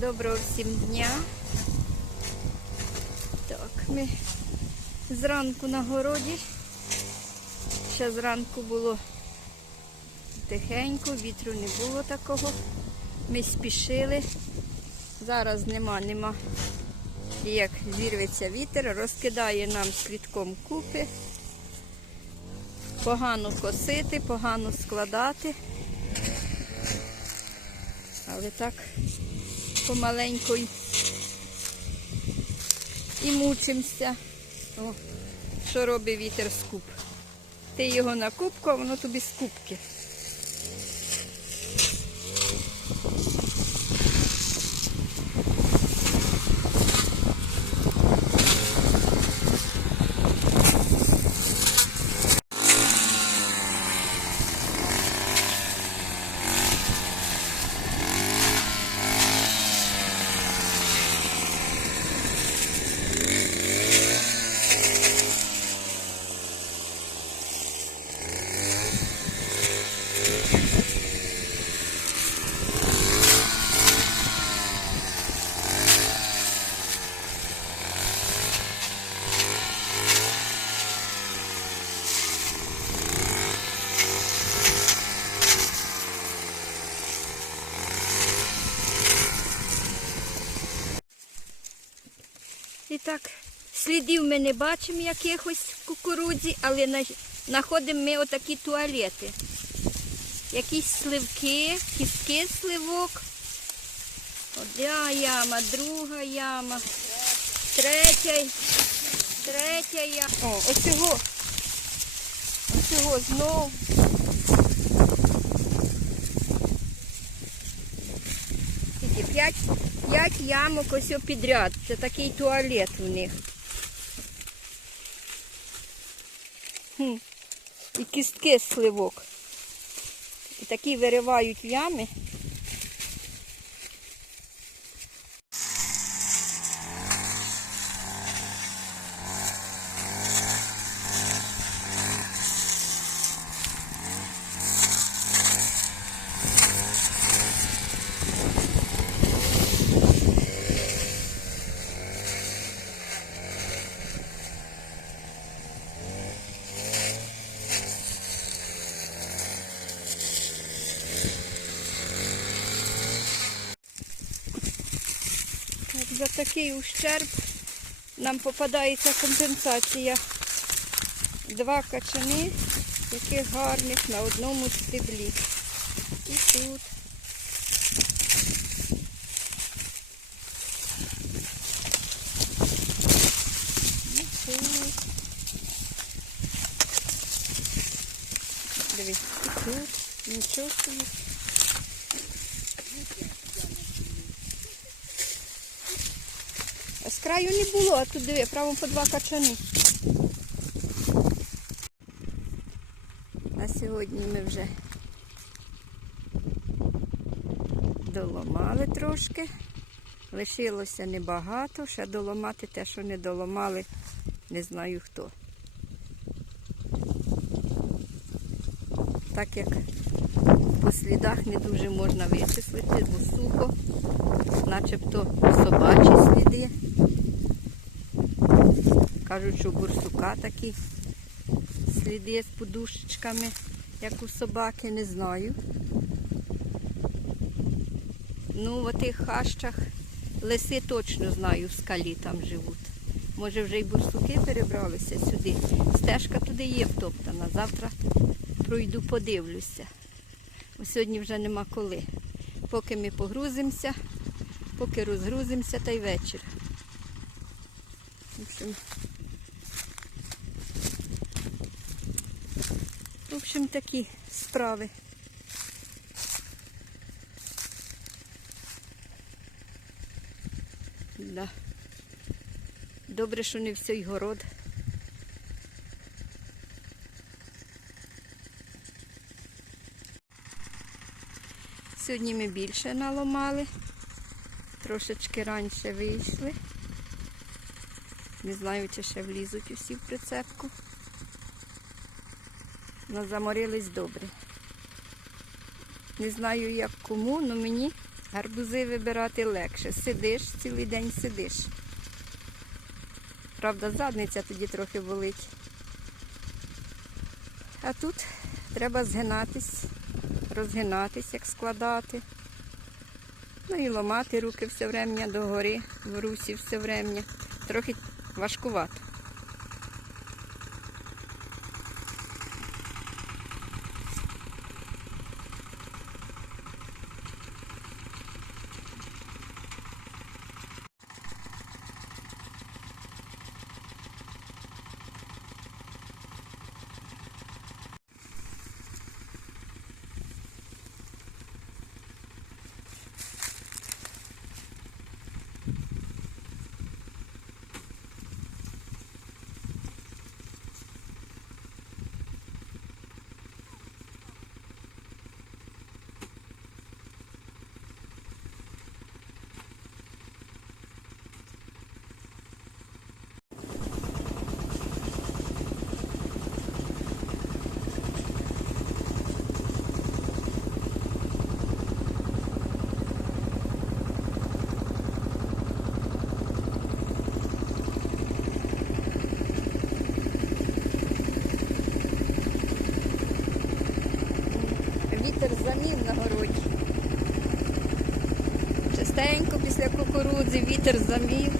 Доброго всім дня. Так, ми зранку на городі. Ще зранку було тихенько, вітру не було такого. Ми спішили. Зараз нема, нема. І як зірветься вітер, розкидає нам з купи. Погано косити, погано складати. Але так помаленьку і мучимося. О, що робить вітер скуп. Ти його на кубку, воно тобі з кубки. І так, слідів ми не бачимо якихось в кукурудзі, але знаходимо ми отакі туалети. Якісь сливки, кістки сливок. Одна яма, друга яма, третя, третя яма. О, оцього, оцього знов. Скільки? П'ять, п'ять ямок ось підряд. Це такий туалет у них. Хм. І кістки з сливок. І такі виривають в ями. За такий ущерб нам попадається компенсація. Два качани, яких гарних на одному стеблі. І тут. І тут. Дивись, і тут. Нічого собі. З краю не було, а тут диви, право по два качани. На сьогодні ми вже доломали трошки. Лишилося небагато, ще доломати те, що не доломали, не знаю хто. Так як по слідах не дуже можна вичислити, бо сухо, начебто собачі сліди. Кажуть, що у бурсука такі сліди з подушечками, як у собаки, не знаю. Ну, в тих хащах лиси точно знаю, в скалі там живуть. Може вже й бурсуки перебралися сюди. Стежка туди є втоптана. Завтра пройду, подивлюся. Бо сьогодні вже нема коли. Поки ми погрузимося, поки розгрузимося, та й вечір. В общем, общем, такі справи. Да. Добре, що не всій город. Сьогодні ми більше наломали. Трошечки раніше вийшли. Не знаю, чи ще влізуть усі в прицепку. Но заморились добре. Не знаю, як кому, але мені гарбузи вибирати легше. Сидиш, цілий день сидиш. Правда, задниця тоді трохи болить. А тут треба згинатись, розгинатись, як складати. Ну і ламати руки все врем'я догори, в русі все врем'я. Трохи важкувато. Вітер замін на городі. Частенько після кукурудзи вітер замів.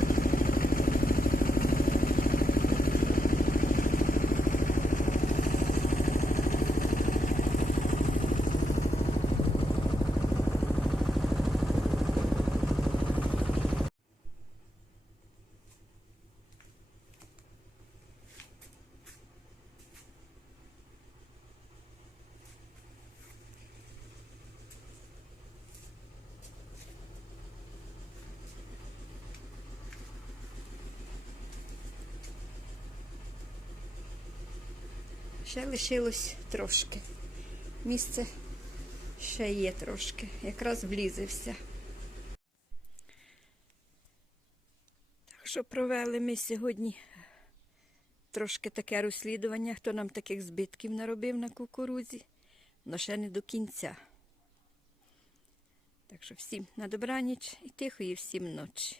Ще лишилось трошки. Місце ще є трошки. Якраз влізе все. Так що провели ми сьогодні трошки таке розслідування, хто нам таких збитків наробив на кукурудзі, але ще не до кінця. Так що всім на добраніч і тихої всім ночі.